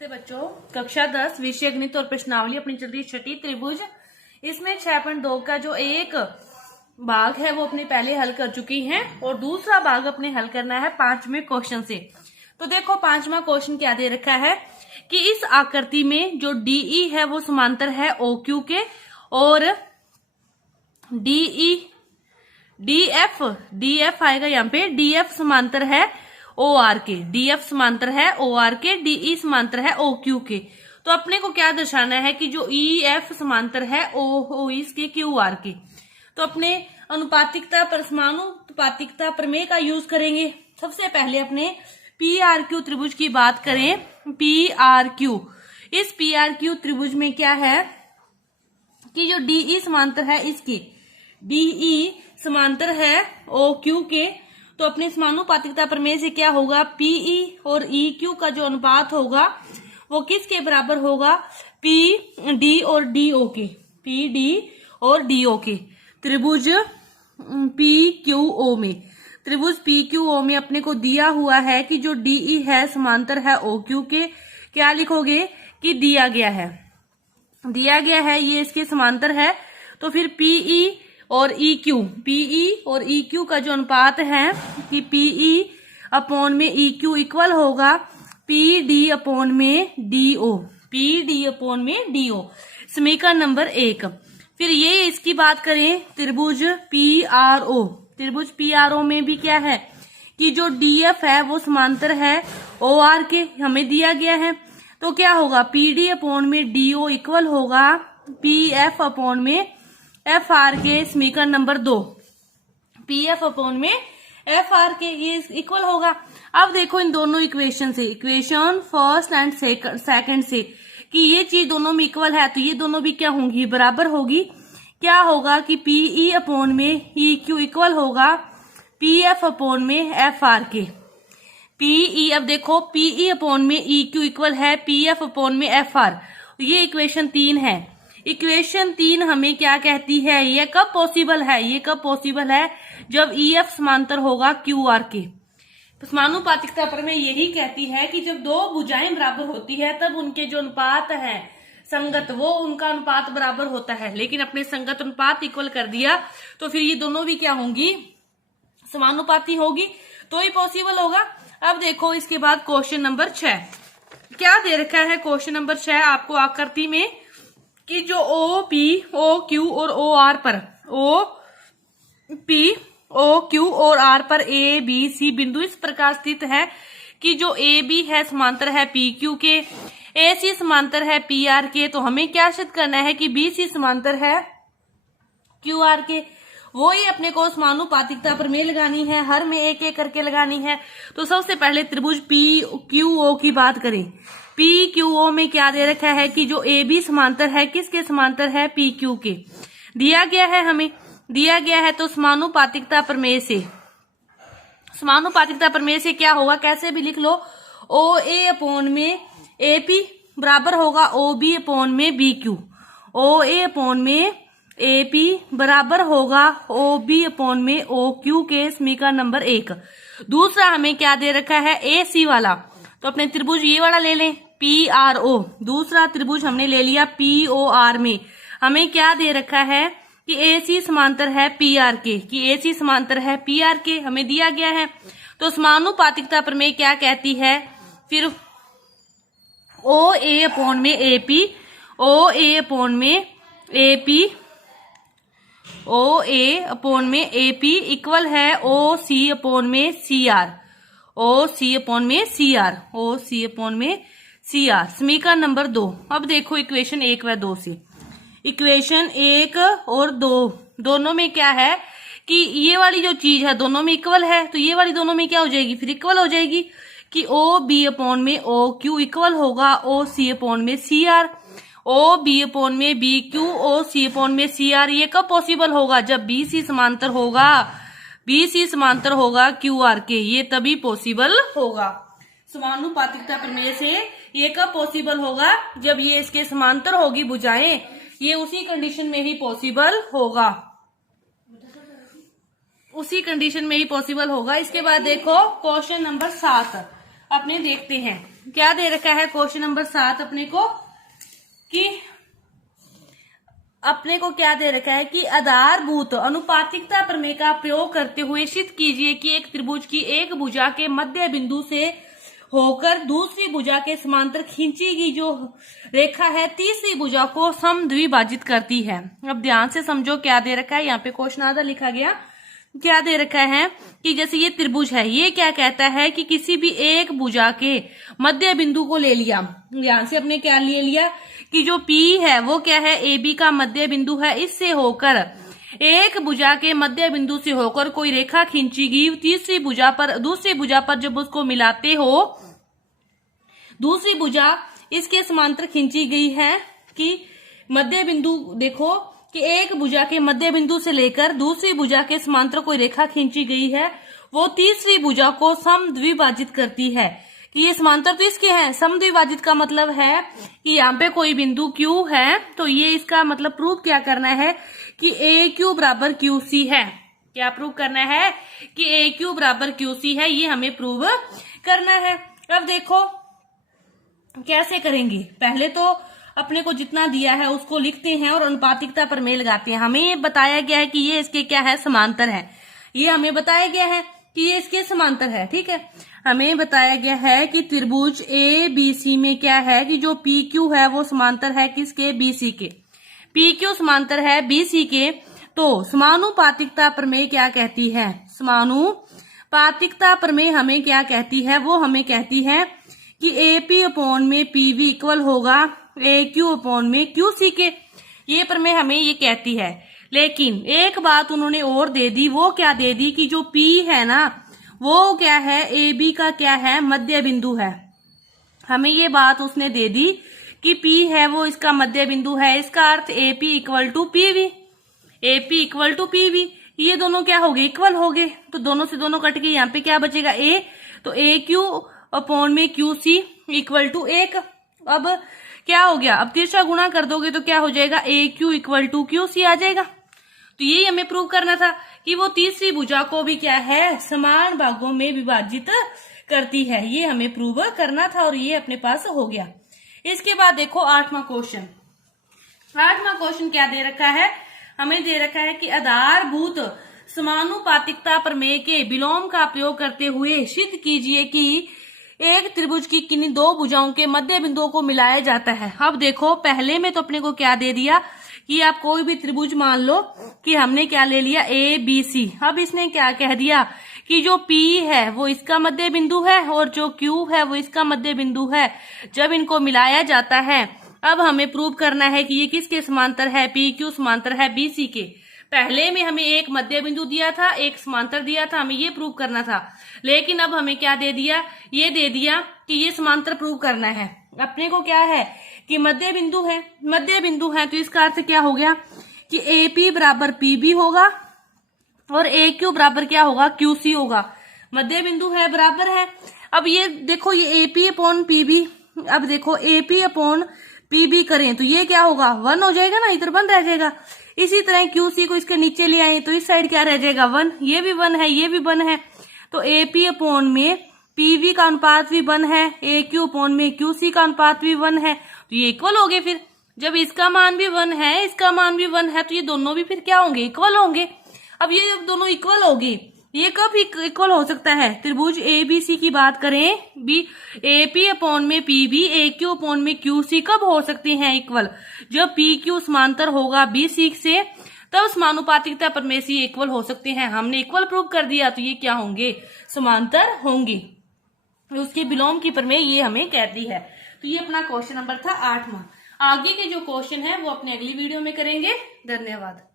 नमस्ते बच्चों, कक्षा 10 विषय गणित और प्रश्नावली अपनी चल रही छठी त्रिभुज। इसमें 6.2 का जो एक भाग है वो अपने पहले हल कर चुकी हैं और दूसरा भाग अपने हल करना है 5वें क्वेश्चन से। तो देखो 5वां क्वेश्चन क्या दे रखा है कि इस आकृति में जो डीई है वो समांतर है OQ के और डीएफ आएगा यहाँ पे, डीएफ समांतर है OR के, डीएफ समांतर है OR के, डीई समांतर है OQ के। तो अपने को क्या दर्शाना है कि जो EF समांतर है OIS के QR के। तो अपने अनुपातिकता परस्मानुपातिकता प्रमेय का यूज करेंगे। सबसे पहले अपने PRQ त्रिभुज की बात करें। PRQ, इस PRQ त्रिभुज में क्या है कि जो DE समांतर है इसके, DE समांतर है OQ के। तो अपने समानुपातिकता प्रमेय से क्या होगा, PE और EQ का जो अनुपात होगा वो किसके बराबर होगा, PD और DO के, PD और DO के। त्रिभुज PQO में, त्रिभुज PQO में अपने को दिया हुआ है कि जो DE है समांतर है OQ के। क्या लिखोगे कि दिया गया है ये इसके समांतर है। तो फिर PE और EQ का जो अनुपात है कि PE अपॉन में EQ इक्वल होगा PD अपॉन में DO, समीकरण नंबर 1। फिर ये इसकी बात करें त्रिभुज PRO में भी क्या है कि जो DF है वो समांतर है OR के, हमें दिया गया है। तो क्या होगा, PD अपॉन में DO इक्वल होगा PF अपॉन में FR के, समीकरण नंबर 2, PF अपॉन में FR के, ये इक्वल होगा। अब देखो इन दोनों इक्वेशन से, इक्वेशन फर्स्ट एंड सेकंड से कि ये चीज दोनों में इक्वल है तो ये दोनों भी क्या होंगी, बराबर होगी। क्या होगा कि PE अपॉन में EQ इक्वल होगा PF अपॉन में FR के। PE, अब देखो PE अपॉन में EQ इक्वल है PF अपॉन में FR, ये इक्वेशन 3 है। इक्वेशन 3 हमें क्या कहती है, ये कब पॉसिबल है, जब EF समांतर होगा QR के। समानुपातिकता प्रमेय यही कहती है कि जब दो भुजाएं बराबर होती है तब उनके जो अनुपात है संगत, वो उनका अनुपात बराबर होता है। लेकिन अपने संगत अनुपात इक्वल कर दिया तो फिर ये दोनों भी क्या होंगी, समानुपाती होगी, तो ही पॉसिबल होगा। अब देखो इसके बाद क्वेश्चन नंबर 6 क्या दे रखा है। क्वेश्चन नंबर 6 आपको आकृति में कि जो OP, OQ और OR पर, OP, OQ और R पर ABC बिंदु इस प्रकार स्थित है कि जो AB है समांतर है PQ के, AC समांतर है PR के। तो हमें क्या सिद्ध करना है कि BC समांतर है QR के। वो ही अपने को समानुपातिकता प्रमेय लगानी है, हर में एक एक करके लगानी है। तो सबसे पहले त्रिभुज PQO की बात करें। PQO में क्या दे रखा है कि जो AB समांतर है किसके समांतर है, PQ के, दिया गया है, हमें दिया गया है। तो समानुपातिकता प्रमेय से क्या होगा, कैसे भी लिख लो, OA अपॉन में AP बराबर होगा OB अपॉन में BQ, OA अपॉन में AP बराबर होगा OB अपॉन में OQ के, समीकरण नंबर 1। दूसरा हमें क्या दे रखा है, AC वाला। तो अपने त्रिभुज ये वाला ले लें PRO, दूसरा त्रिभुज हमने ले लिया POR में हमें क्या दे रखा है कि AC समांतर है PR के, कि AC समांतर है PR के, हमें दिया गया है। तो समानुपातिकता प्रमेय क्या कहती है, फिर OA अपॉन में AP, OA अपॉन में AP, OA अपॉन में AP इक्वल है OC अपॉन में CR, OC अपॉन में CR, OC अपॉन में CR, समीकरण नंबर 2। अब देखो इक्वेशन 1 व 2 से, इक्वेशन 1 और 2 दोनों में क्या है कि ये वाली जो चीज है दोनों में इक्वल है, तो ये वाली दोनों में क्या हो जाएगी, फिर इक्वल हो जाएगी कि OB अपॉन में OQ इक्वल होगा OC अपॉन में CR, OB अपॉन में BQ, OC अपॉन में CR। ये कब पॉसिबल होगा, जब BC समांतर होगा QR के, ये तभी पॉसिबल होगा। समानुपातिकता प्रमेय से ये कब पॉसिबल होगा, जब ये इसके समांतर होगी भुजाएं, ये उसी कंडीशन में ही पॉसिबल होगा। इसके बाद देखो क्वेश्चन नंबर 7 अपने देखते हैं। क्या दे रखा है क्वेश्चन नंबर 7 अपने को, कि अपने को क्या दे रखा है कि आधारभूत अनुपातिकता प्रमेय का प्रयोग करते हुए सिद्ध कीजिए कि एक त्रिभुज की एक भुजा के मध्य बिंदु से होकर दूसरी भुजा के समांतर खींची गई जो रेखा है तीसरी भुजा को समद्विभाजित करती है। अब ध्यान से समझो क्या दे रखा है, यहाँ पे क्वेश्चन आधा लिखा गया। क्या दे रखा है कि जैसे ये त्रिभुज है, ये क्या कहता है कि किसी भी एक भुजा के मध्य बिंदु को ले लिया। ध्यान से अपने क्या ले लिया कि जो P है वो क्या है, AB का मध्य बिंदु है, इससे होकर एक भुजा के मध्य बिंदु से होकर कोई रेखा खींची गई तीसरी भुजा पर, दूसरी भुजा पर जब उसको मिलाते हो, दूसरी भुजा इसके समांतर खींची गई है कि मध्य बिंदु देखो कि एक भुजा के मध्य बिंदु से लेकर दूसरी भुजा के समांतर कोई रेखा खींची गई है, वो तीसरी भुजा को समद्विभाजित करती है। कि ये समांतर तो इसके हैं, समद्विभाजित का मतलब है कि यहाँ पे कोई बिंदु Q है, तो ये इसका मतलब प्रूव क्या करना है कि AQ बराबर QC है। क्या प्रूव करना है कि AQ बराबर QC है, ये हमें प्रूव करना है। अब देखो कैसे करेंगे, पहले तो अपने को जितना दिया है उसको लिखते हैं और अनुपातिकता प्रमेय लगाते हैं। हमें ये बताया गया है कि ये इसके क्या है, समांतर है। ये हमें बताया गया है कि ये इसके समांतर है, ठीक है। हमें बताया गया है कि त्रिभुज ABC में क्या है कि जो PQ है वो समांतर है किसके, BC के। PQ समांतर है BC के, तो समानुपातिकता प्रमेय क्या कहती है, समानुपातिकता प्रमेय हमें क्या कहती है, वो हमें कहती है कि AP अपॉन में PV इक्वल होगा AQ अपॉन में QC के। ये प्रमेय हमें ये कहती है। लेकिन एक बात उन्होंने और दे दी, वो क्या दे दी कि जो P है ना वो क्या है, AB का क्या है, मध्य बिंदु है। हमें ये बात उसने दे दी कि P है वो इसका मध्य बिंदु है। इसका अर्थ AP equal to PV, AP equal to PV, ये दोनों क्या हो गए, इक्वल हो गए। तो दोनों से दोनों कट के यहाँ पे क्या बचेगा, A, तो AQ अपॉन में QC इक्वल टू 1। अब क्या हो गया, अब तिरछा गुणा कर दोगे तो क्या हो जाएगा, AQ इक्वल टू QC आ जाएगा। तो यही हमें प्रूव करना था कि वो तीसरी भुजा को भी क्या है, समान भागों में विभाजित करती है। ये हमें प्रूव करना था और ये अपने पास हो गया। इसके बाद देखो 8वां क्वेश्चन। 8वां क्वेश्चन क्या दे रखा है, हमें दे रखा है कि आधारभूत समानुपातिकता प्रमेय के विलोम का प्रयोग करते हुए सिद्ध कीजिए कि एक त्रिभुज की किन्हीं दो भुजाओं के मध्य बिंदुओं को मिलाया जाता है। अब देखो पहले में तो अपने को क्या दे दिया कि आप कोई भी त्रिभुज मान लो कि हमने क्या ले लिया, ABC। अब इसने क्या कह दिया कि जो P है वो इसका मध्य बिंदु है और जो Q है वो इसका मध्य बिंदु है। जब इनको मिलाया जाता है, अब हमें प्रूव करना है कि ये किसके समांतर है, PQ समांतर है BC के। पहले में हमें एक मध्य बिंदु दिया था, एक समांतर दिया था, हमें ये प्रूव करना था। लेकिन अब हमें क्या दे दिया, ये दे दिया कि ये समांतर प्रूव करना है। अपने को क्या है कि मध्य बिंदु है, मध्य बिंदु है, तो इसका अर्थ क्या हो गया कि AP बराबर PB होगा और AQ बराबर क्या होगा, QC होगा। मध्य बिंदु है, बराबर है। अब ये देखो ये AP अपॉन PB, अब देखो AP अपॉन PB करें तो ये क्या होगा, 1 हो जाएगा ना, इधर 1 रह जाएगा। इसी तरह QC को इसके नीचे ले आए तो इस साइड क्या रह जाएगा, 1। ये भी 1 है, ये भी 1 है, तो AP अपॉन में PV का अनुपात भी 1 है, AQ अपॉन में QC का अनुपात भी 1 है, तो ये इक्वल हो गए। फिर जब इसका मान भी 1 है, इसका मान भी 1 है, तो ये दोनों भी फिर क्या होंगे, इक्वल होंगे। अब ये जब दोनों इक्वल होगी, ये कब इक्वल हो सकता है, त्रिभुज ABC की बात करें, AP अपॉन में PB, AQ अपॉन में QC कब हो सकते हैं इक्वल, जब PQ समांतर होगा BC से, तब समानुपातिकता प्रमेय से इक्वल हो सकते हैं। हमने इक्वल प्रूव कर दिया तो ये क्या होंगे, समांतर होंगे। उसके विलोम की प्रमेय ये हमें कहती है। तो ये अपना क्वेश्चन नंबर था 8वां। आगे के जो क्वेश्चन है वो अपने अगली वीडियो में करेंगे। धन्यवाद।